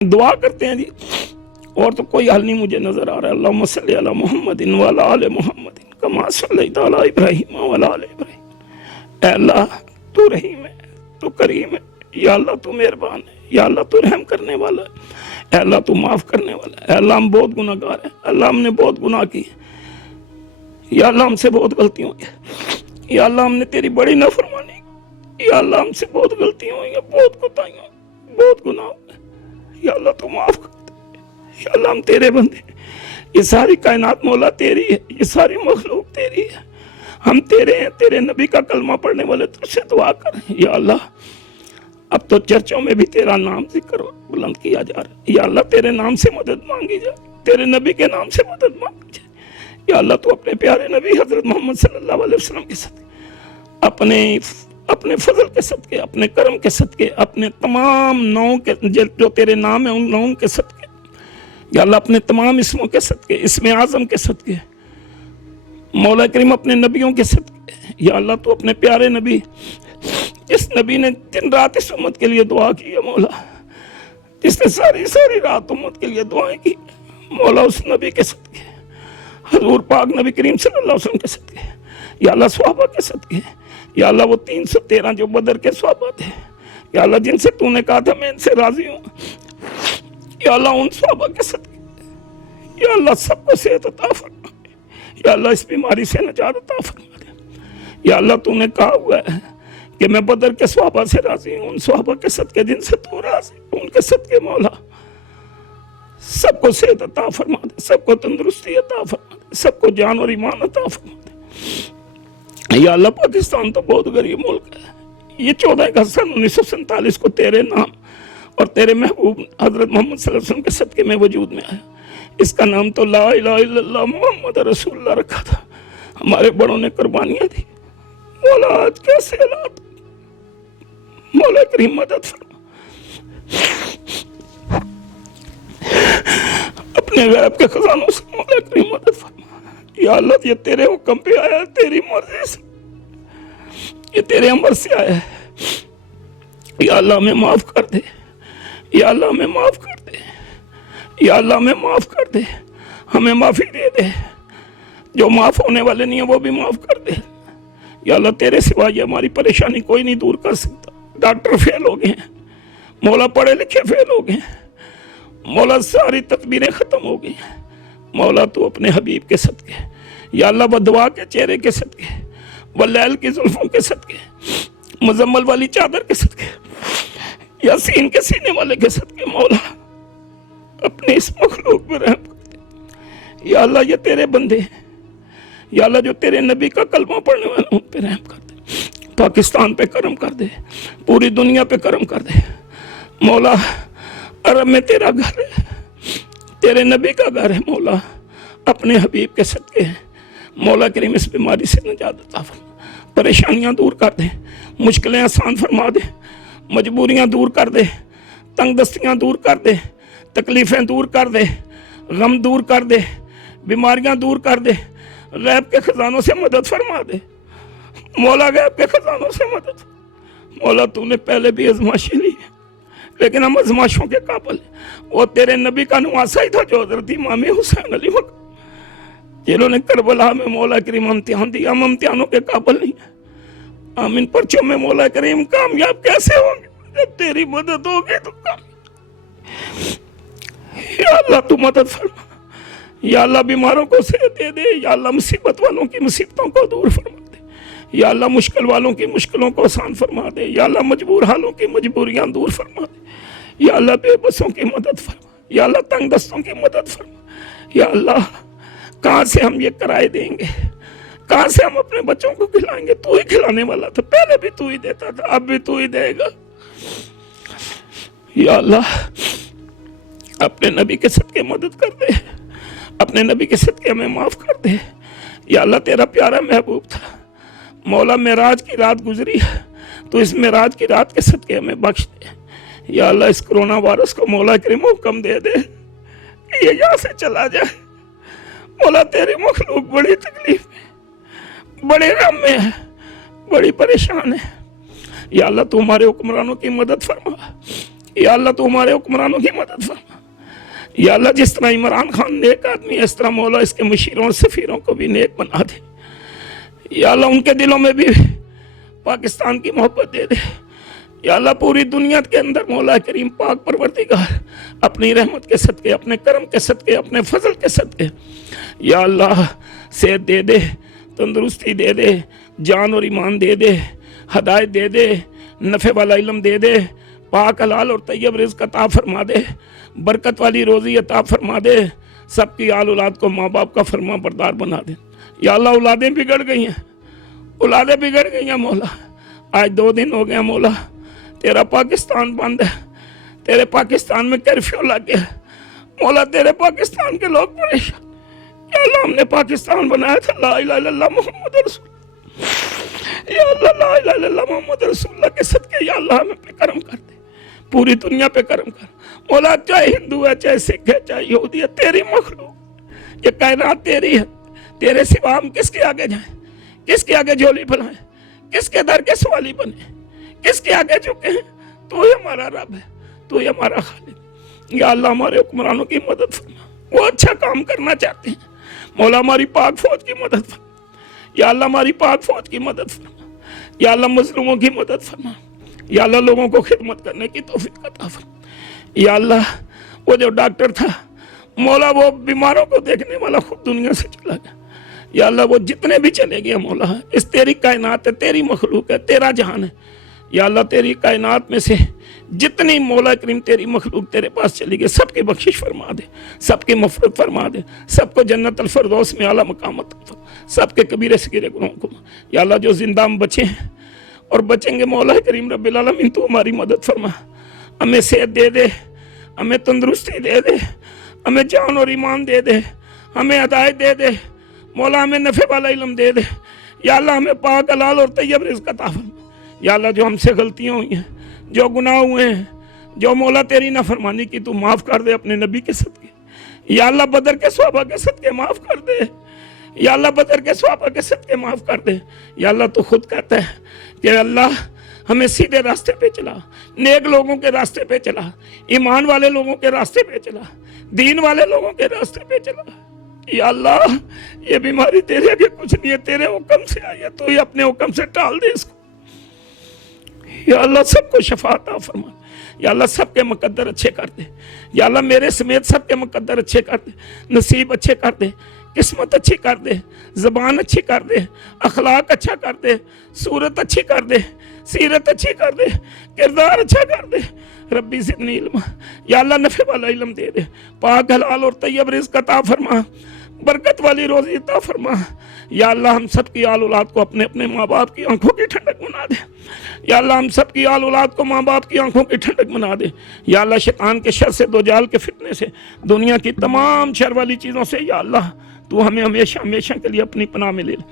दुआ करते हैं जी, और तो कोई हल नहीं मुझे नजर आ रहा है। अल्लाहुम्मा सल्ली अला मुहम्मदिन व अला आले मुहम्मदिन कमा सल्लैता अला इब्राहीम व अला आले इब्राहीम। ऐ अल्लाह तू रहीम है, तू करीम है, या अल्लाह तू मेहरबान है, या अल्लाह तू रहम करने वाला है, ऐ अल्लाह तू माफ करने वाला है। अल्लाह हम बहुत गुनाहगार हैं, अल्लाह हमने बहुत गुनाह किए, या अल्लाह हमसे बहुत गलतियां हुई है, या अल्लाह हमने तेरी बड़ी नाफरमानी, या अल्लाह हमसे बहुत गलतियां हुई हैं, बहुत कोताहियां, बहुत गुनाह हुए, या अल्लाह तू माफ कर दे, या अल्लाह हम तेरे बंदे, ये सारी कायनात मौला तेरी है, ये सारी मखलूक तेरी है, हम तेरे हैं, तेरे नबी का कलमा पढ़ने वाले तुझसे दुआ करें। या अल्लाह अब तो चर्चों में भी तेरा नाम जिक्र बुलंद किया जा रहा है, या अल्लाह तेरे नाम से मदद मांगी जाए, तेरे नबी के नाम से मदद मांगी जाए। या अल्लाह तू अपने प्यारे नबी हजरत मोहम्मद सल्लल्लाहु अलैहि वसल्लम के सदके, अपने फजल के सदके, अपने करम के सदके, अपने तमाम नामों के जो तेरे नाम है उन नामों के सदके, या अल्लाह अपने तमाम इसमों के सदके, इसमें आजम के सदके, मौला करीम अपने नबियों के सदके, या अल्लाह तू अपने प्यारे नबी, जिस नबी ने दिन रात इस उम्मत के लिए दुआ की है मौला, जिसने सारी सारी रात उम्मत के लिए दुआएं की, मौला उस नबी के सदके, हजूर पाक नबी करीम सल्लल्लाहु अलैहि वसल्लम के सदके, या अल्लाह सहाबा के सदके, या अल्लाह वो 313 जो बदर के सहाबा थे, या अल्लाह जिनसे तूने कहा था मैं इनसे राजी हूँ, या अल्लाह उन सहाबा के सदके, या अल्लाह सबको सेहत अता फरमा दे, या अल्लाह इस बीमारी से निजात अता फरमा दे। या अल्लाह तूने कहा हुआ है कि मैं बदर के सहाबा से राजी हूँ, उन सहाबा के सदके जिनसे तू राजी, उनके सदके मौला सबको सेहत अता फरमा दे, सबको तंदुरुस्ती अता फरमा दे, सबको जान और ईमान अता फरमा दे। या अल्लाह पाकिस्तान तो बहुत गरीब मुल्क है, ये 14 अगस्त 1947 को तेरे नाम और तेरे महबूब हजरत मोहम्मद सल्लल्लाहु अलैहि वसल्लम के सदके में वजूद में आया। इसका नाम तो ला इलाहा इल्लल्लाह मुहम्मद रसूलुल्लाह रखा था, हमारे बड़ों ने कुर्बानियां दी। मौला आज कैसे हालात, मौला करीम मदद फरमा, अपने गैब के खजानों से मौला करीम मदद फरमा। या अल्लाह ये तेरे हुक्म पे आया, तेरी मर्जी से, ये तेरे अमर से आया है। या अल्लाह हमें माफ कर दे, या अल्लाह हमें माफ कर दे, या अल्लाह हमें माफ कर दे, हमें माफी दे दे, जो माफ होने वाले नहीं है वो भी माफ कर दे। या अल्लाह तेरे सिवा ये हमारी परेशानी कोई नहीं दूर कर सकता। डॉक्टर फेल हो गए हैं मौला, पढ़े लिखे फेल हो गए हैं मौला, सारी तदबीरें खत्म हो गई हैं मौला, तू अपने हबीब के सदके, या अल्लाह बदवा के चेहरे के सदके, वलैल की जुल्फों के सदके, मुजम्मल वाली चादर के सदके, यासीन के सीने वाले के सदके मौला अपने इस मखलूक पर रहम कर दे। या अल्लाह ये तेरे बंदे हैं, या अल्लाह जो तेरे नबी का कलमा पढ़ने वाले उन पे रहम कर दे, पाकिस्तान पे करम कर दे, पूरी दुनिया पे करम कर दे मौला। अरब में तेरा घर है, तेरे नबी का घर है मौला, अपने हबीब के सदके मौला करीम इस बीमारी से निजात अता फरमा, परेशानियां दूर कर दे, मुश्किलें आसान फरमा दे, मजबूरियां दूर कर दे, तंग दस्तियां दूर कर दे, तकलीफें दूर कर दे, गम दूर कर दे, बीमारियां दूर कर दे, गैब के खजानों से मदद फरमा दे मौला, गैब के खजानों से मदद। मौला तूने पहले भी आजमाइशें ली है, लेकिन हम आजमाइशों के काबिल, वो तेरे नबी का नवासा ही था जो हजरत इमाम हुसैन अली वक्त, जिन्होंने करबला में मौला करीम इम्तिहान दिया, हम इम्तिहानों के काबिल नहीं है। हम इन पर्चों में मौला करीम कामयाब कैसे होंगे, जब तेरी मदद होगी तो कामयाब। या अल्लाह तू मदद फरमा, या अल्लाह बीमारों को सेहत दे दे, या अल्लाह मुसीबत वालों की मुसीबतों को दूर फरमा दे, या अल्लाह मुश्किल वालों की मुश्किलों को आसान फरमा दे, या अल्लाह मजबूर हालों की मजबूरियां दूर फरमा दे, या अल्लाह बेबसों की मदद फरमा, या अल्लाह तंग दस्तों की मदद फरमा। या अल्लाह कहाँ से हम ये कराए देंगे, कहाँ से हम अपने बच्चों को खिलाएंगे, तू ही खिलाने वाला था, पहले भी तू ही देता था, अब भी तू ही देगा। या अल्लाह अपने नबी के सदके मदद कर दे, अपने नबी के सदके हमें माफ कर दे। या अल्लाह तेरा प्यारा महबूब था मौला, मेराज की रात गुजरी है, तो इस मेराज की रात के सदके हमें बख्श दे। या अल्लाह इस कोरोना वायरस को मौला करीम हुक्म दे दे कि ये यहाँ से चला जाए मौला, तेरी मखलूक बड़ी तकलीफ में, बड़े गम में है, बड़ी परेशान है। या अल्लाह तू हमारे हुक्मरानों की मदद फरमा, या अल्लाह तू हमारे हुक्मरानों की मदद फरमा। या अल्लाह जिस तरह इमरान खान नेक आदमी है, इस तरह मौला इसके मुशीरों और सफ़ीरों को भी नेक बना दे। या अल्लाह उनके दिलों में भी पाकिस्तान की मोहब्बत दे दे। या अल्लाह पूरी दुनिया के अंदर मौला करीम पाक परवरदिगार अपनी रहमत के सदके, अपने करम के सदके, अपने फजल के सदके या अल्लाह सेहत दे दे, तंदुरुस्ती दे दे, जान और ईमान दे दे, हदायत दे दे, नफ़े वाला इल्म दे दे, पाक हलाल और तैयब रिज़्क़ अता फरमा दे, बरकत वाली रोज़ी अता फरमा दे, सबकी आल औलाद को माँ बाप का फरमा बरदार बना दे। या अल्लाह औलादें बिगड़ गई हैं, औलादें बिगड़ गई हैं मौला। आज 2 दिन हो गया मौला, तेरा पाकिस्तान बंद है, तेरे पाकिस्तान में कर्फ्यू लग गया मौला, तेरे पाकिस्तान के लोग परेशान। या अल्लाह हमने पाकिस्तान बनाया था ला इलाहा इल्लल्लाह मुहम्मद रसूल, या अल्लाह ला इलाहा इल्लल्लाह मुहम्मद रसूलुल्लाह के सदके या अल्लाह हमें पे करम कर दे, पूरी दुनिया पे करम कर मौला। चाहे हिंदू है, चाहे सिख है, चाहे यहूदी है, तेरी मखलूक, ये कायनात तेरी है, तेरे सिवा हम किसके आगे जाएं, किसके आगे झोली फैलाएं, किसके दर के सवाली बने, किसके आगे झुके हैं। तू ही हमारा रब है, तू ही हमारा खालिक। या अल्लाह हमारे हुक्मरानों की मदद फरमा, वो अच्छा काम करना चाहते हैं मौला, हमारी पाक फौज की मदद फरमा। या अल्लाह हमारी पाक फौज की मदद फरमा। या अल्लाह मजलूमों की मदद फरमा। या अल्लाह लोगों को खिदमत करने की तौफीक अता फरमा। या अल्लाह वो जो डॉक्टर था मौला, वो बीमारों को देखने वाला खुद दुनिया से चला गया। या अल्लाह वो जितने भी चले गए मौला, इस तेरी कायनात है, तेरी मखलूक है, तेरा जहान है। या अल्लाह तेरी कायनात में से जितनी मौला करीम तेरी मखलूक तेरे पास चली गई, सबकी बख्शिश फरमा दे, सबकी मफ़रत फरमा दे, सबको जन्नत अल फिरदौस में आला मकाम अता फरमा, सबके कबीरे सगीरे गुनाहों को। या अल्लाह जो जिंदा हम बचे हैं और बचेंगे मौला करीम रब्बिल आलमीन, तू हमारी मदद फरमा, हमें सेहत दे दे, हमें तंदुरुस्ती दे दे, हमें जान और ईमान दे दे, हमें हदायत दे दे मौला, हमें नफ़े वाला इल्म दे दे। या अल्लाह हमें पाक हलाल और तैयब रिज़्क़ अता फरमा। या अल्लाह जो हमसे गलतियाँ हुई हैं, जो गुनाह हुए हैं, जो मौला तेरी नाफरमानी की, तू माफ़ कर दे अपने नबी के सदके। या अल्लाह बदर के सहाबा के सदके माफ़ कर दे। या अल्लाह बदर के सहाबा के सदके माफ़ कर दे। या अल्लाह तू खुद कहता है कि अल्लाह हमें सीधे रास्ते पे चला, नेक लोगों के रास्ते पे चला, ईमान वाले लोगों के रास्ते पे चला, दीन वाले लोगों के रास्ते पे चला। या अल्लाह ये बीमारी तेरे आगे कुछ नहीं है, तेरे हुक्म से आई है, तू ही अपने हुक्म से टाल दे इसको। या अल्लाह सबको शफा अता फरमा। या अल्लाह सबके मुकद्दर अच्छे कर दे। या अल्लाह मेरे समेत सबके मुकद्दर अच्छे कर दे, नसीब अच्छे कर दे, किस्मत अच्छी कर दे, ज़बान अच्छी कर दे, अखलाक अच्छा कर दे, सूरत अच्छी कर दे, सीरत अच्छी कर दे, किरदार अच्छा कर दे। रब्बी ज़िदनी इल्मा। या अल्लाह नफ़े वाला इल्म दे दे, पाक हलाल और तैयब रिज़्क़ अता फरमा, बरकत वाली रोज़ी अता फरमा। या अल्लाह हम सब की आल औलाद को अपने अपने माँ बाप की आंखों की ठंडक बना दे। या अल्लाह हम सब की आल औलाद को माँ बाप की आंखों की ठंडक बना दे। या अल्लाह शैतान के शर से, दोजाल के फितने से, दुनिया की तमाम शर वाली चीज़ों से या अल्लाह तू हमें हमेशा हमेशा के लिए अपनी पनाह में ले ले।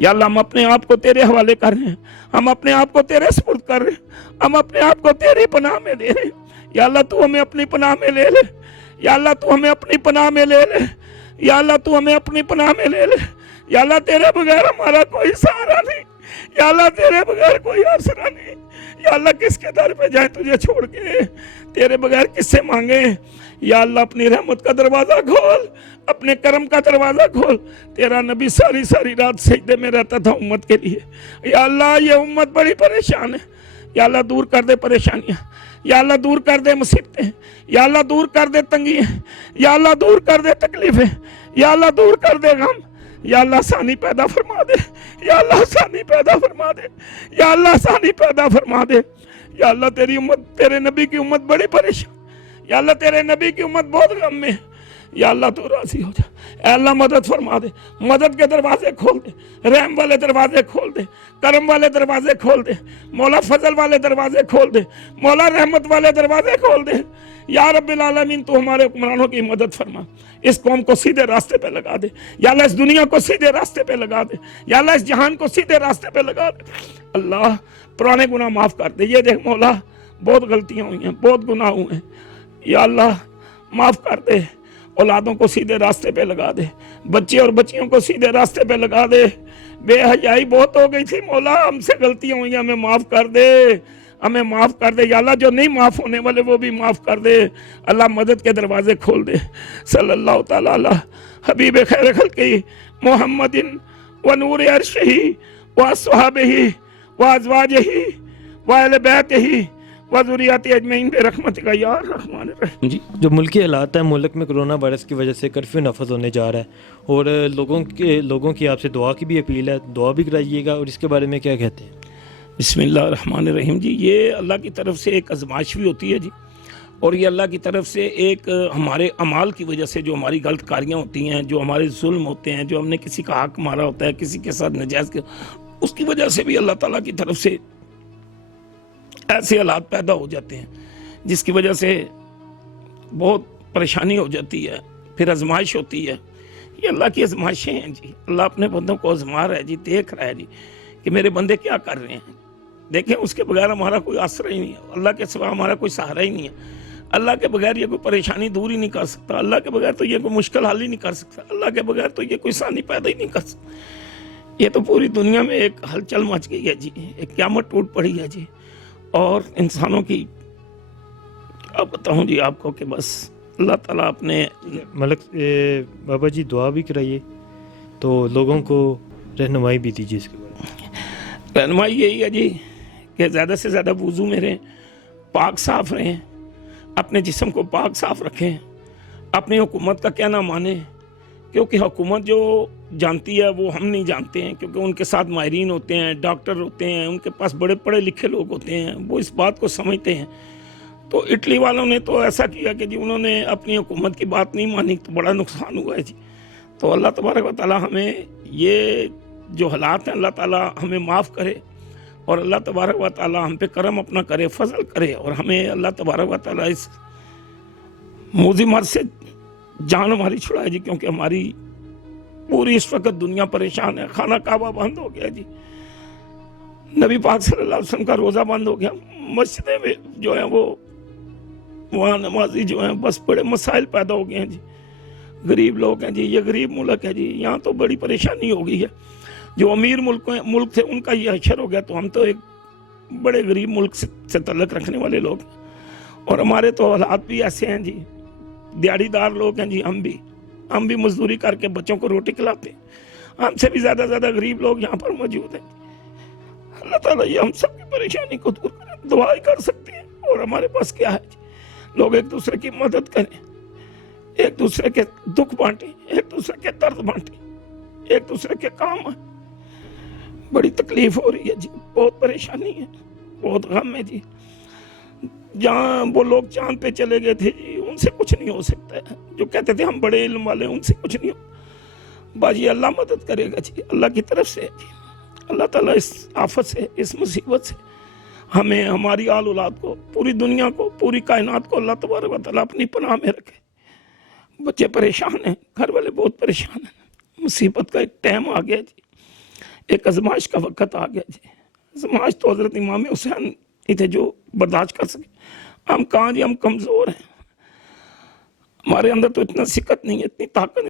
या अल्लाह हम अपने आप को तेरे हवाले कर रहे हैं, हम अपने आप को तेरे सुपुर्द कर रहे हैं, हम अपने आप को तेरी पनाह में दे रहे हैं। या अल्लाह तू हमें अपनी पनाह में ले ले। या अल्लाह तू हमें अपनी पनाह में ले ले। या अल्लाह तू हमें अपनी पनाह में ले ले। या अल्लाह तेरे बगैर हमारा कोई सहारा नहीं। या अल्लाह तेरे बगैर कोई आसरा नहीं। या अल्लाह किसके दर पे जाए तुझे छोड़ के, तेरे बगैर किससे मांगे। या अल्लाह अपनी रहमत का दरवाज़ा खोल, अपने करम का दरवाज़ा खोल। तेरा नबी सारी सारी रात सजदे में रहता था उम्मत के लिए। या अल्लाह ये उम्मत बड़ी परेशान है। या अल्लाह दूर कर दे परेशानियाँ। या अल्लाह दूर कर दे मुसीबतें। या अल्लाह दूर कर दे तंगियाँ। या अल्लाह दूर कर दे तकलीफ़ें। या अल्लाह दूर कर दे गम। या अल्लाह आसानी पैदा फरमा दे। या अल्लाह आसानी पैदा फरमा दे। या अल्लाह आसानी पैदा फरमा दे। या अल्लाह तेरी उम्मत, तेरे नबी की उम्मत बड़ी परेशान। या अल्लाह तेरे नबी की उम्मत बहुत गम में है। या अल्लाह तू राज़ी हो जा। ऐ अल्लाह मदद फरमा दे, मदद के दरवाजे खोल दे, रहम वाले दरवाजे खोल दे, करम वाले दरवाजे खोल दे, मौला फजल वाले दरवाजे खोल दे, मौला रहमत वाले दरवाजे खोल दे। या रब्बिल आलमीन तू हमारे हुक्मरानों की मदद फरमा, इस कौम को सीधे रास्ते पे लगा दे। या अल्लाह इस दुनिया को सीधे रास्ते पे लगा दे। या अल्लाह इस जहान को सीधे रास्ते पे लगा दे। अल्लाह पुराने गुनाह माफ़ कर दे। ये देख मौला बहुत गलतियाँ हुई हैं, बहुत गुनाह हुए हैं। या अल्लाह माफ़ कर दे, औलादों को सीधे रास्ते पे लगा दे, बच्चे और बच्चियों को सीधे रास्ते पे लगा दे। बेहयाई बहुत हो गई थी मौला, हमसे गलतियाँ हुई, हमें माफ़ कर दे, ہمیں معاف کر دے یا اللہ، جو نہیں معاف ہونے والے وہ بھی معاف کر دے اللہ، مدد کے دروازے کھول دے۔ صلی اللہ تعالیٰ علی حبیب خیر خلقہ محمد و نور عرشہ و اصحابہ و ازواجہ و اہل بیتہ و ذریاتہ اجمعین برحمتک یا الرحمن الرحیم۔ جی، جو ملکی حالات ہیں، ملک میں کرونا وائرس کی وجہ سے کرفیو نافذ ہونے جا رہا ہے، اور لوگوں کی آپ سے دعا کی بھی اپیل ہے، دعا بھی کرائیے گا، اور اس کے بارے میں کیا کہتے ہیں؟ بسم اللہ الرحمن الرحیم۔ جی، یہ اللہ کی طرف سے ایک آزمائش بھی ہوتی ہے جی، اور یہ اللہ کی طرف سے ایک ہمارے اعمال کی وجہ سے جو ہماری غلط کاریاں ہوتی ہیں، جو ہمارے ظلم ہوتے ہیں، جو ہم نے کسی کا حق مارا ہوتا ہے، کسی کے ساتھ ناجائز کے، اس کی وجہ سے بھی اللہ تعالیٰ کی طرف سے ایسے حالات پیدا ہو جاتے ہیں جس کی وجہ سے بہت پریشانی ہو جاتی ہے، پھر آزمائش ہوتی ہے۔ یہ اللہ کی آزمائشیں ہیں جی، اللہ اپنے بندوں کو آزما رہا ہے جی، دیکھ رہا ہے جی کہ میرے بندے کیا کر رہے ہیں۔ دیکھیں، اس کے بغیر ہمارا کوئی آسرا ہی نہیں ہے، اللہ کے سوا ہمارا کوئی سہارا ہی نہیں ہے۔ اللہ کے بغیر یہ کوئی پریشانی دور ہی نہیں کر سکتا، اللہ کے بغیر تو یہ کوئی مشکل حل ہی نہیں کر سکتا، اللہ کے بغیر تو یہ کوئی آسانی پیدا ہی نہیں کر سکتا۔ یہ تو پوری دنیا میں ایک ہلچل مچ گئی ہے جی، ایک قیامت ٹوٹ پڑی ہے جی، اور انسانوں کی اب بتاؤں جی آپ کو کہ بس اللہ تعالیٰ اپنے بابا جی دعا بھی کرائیے تو لوگوں کو رہنمائی بھی دیجیے اس کے بارے میں۔ رہنمائی یہی ہے جی کہ زیادہ سے زیادہ وضو میں رہیں، پاک صاف رہیں، اپنے جسم کو پاک صاف رکھیں، اپنی حکومت کا کہنا مانیں، کیونکہ حکومت جو جانتی ہے وہ ہم نہیں جانتے ہیں، کیونکہ ان کے ساتھ ماہرین ہوتے ہیں، ڈاکٹر ہوتے ہیں، ان کے پاس بڑے پڑھے لکھے لوگ ہوتے ہیں، وہ اس بات کو سمجھتے ہیں۔ تو اٹلی والوں نے تو ایسا کیا کہ جی انہوں نے اپنی حکومت کی بات نہیں مانی تو بڑا نقصان ہوا ہے جی۔ تو اللہ تبارک و تعالیٰ ہمیں یہ جو حالات ہیں اللہ تعالیٰ ہمیں معاف کرے، اور اللہ تبارک و تعالیٰ ہم پہ کرم اپنا کرے، فضل کرے، اور ہمیں اللہ تبارک و تعالیٰ اس موذی مرض سے جان ہماری چھڑائے جی، کیونکہ ہماری پوری اس وقت دنیا پریشان ہے۔ خانہ کعبہ بند ہو گیا جی، نبی پاک صلی اللہ علیہ وسلم کا روزہ بند ہو گیا، مسجدیں میں جو ہیں وہ وہاں نمازی جو ہیں بس بڑے مسائل پیدا ہو گئے ہیں جی، غریب لوگ ہیں جی، یہ غریب ملک ہے جی، یہاں تو بڑی پریشانی ہو گئی ہے۔ جو امیر ملک تھے ان کا یہ حشر ہو گیا، تو ہم تو ایک بڑے غریب ملک سے تعلق رکھنے والے لوگ ہیں، اور ہمارے تو حالات بھی ایسے ہیں جی، دیہڑی دار لوگ ہیں جی، ہم بھی مزدوری کر کے بچوں کو روٹی کھلاتے ہیں، ہم سے بھی زیادہ غریب لوگ یہاں پر موجود ہیں۔ اللہ تعالیٰ یہ ہم سب کی پریشانی کو دور کرے، دعا ہی کر سکتے ہیں، اور ہمارے پاس کیا ہے جی، لوگ ایک دوسرے کی مدد کریں، ایک دوسرے کے دکھ بانٹیں، ایک دوسرے کے درد بانٹیں، ایک دوسرے کے کام آئیں۔ بڑی تکلیف ہو رہی ہے جی، بہت پریشانی ہے، بہت غم ہے جی۔ جہاں وہ لوگ چاند پہ چلے گئے تھے جی، ان سے کچھ نہیں ہو سکتا ہے، جو کہتے تھے ہم بڑے علم والے، ان سے کچھ نہیں ہو باجی، اللہ مدد کرے گا جی، اللہ کی طرف سے جی۔ اللہ تعالیٰ اس آفت سے، اس مصیبت سے ہمیں، ہماری آل اولاد کو، پوری دنیا کو، پوری کائنات کو اللہ تبارک و تعالیٰ اپنی پناہ میں رکھے۔ بچے پریشان ہیں، گھر والے بہت پریشان ہیں، مصیبت کا ایک ٹائم آ گیا جی، ایک آزمائش کا وقت آ گیا جی۔ آزمائش تو حضرت امام حسین ہی تھے جو برداشت کر سکے، ہم کہاں جی، ہم کمزور ہیں، ہمارے اندر تو اتنا سکت نہیں ہے، اتنی طاقت نہیں۔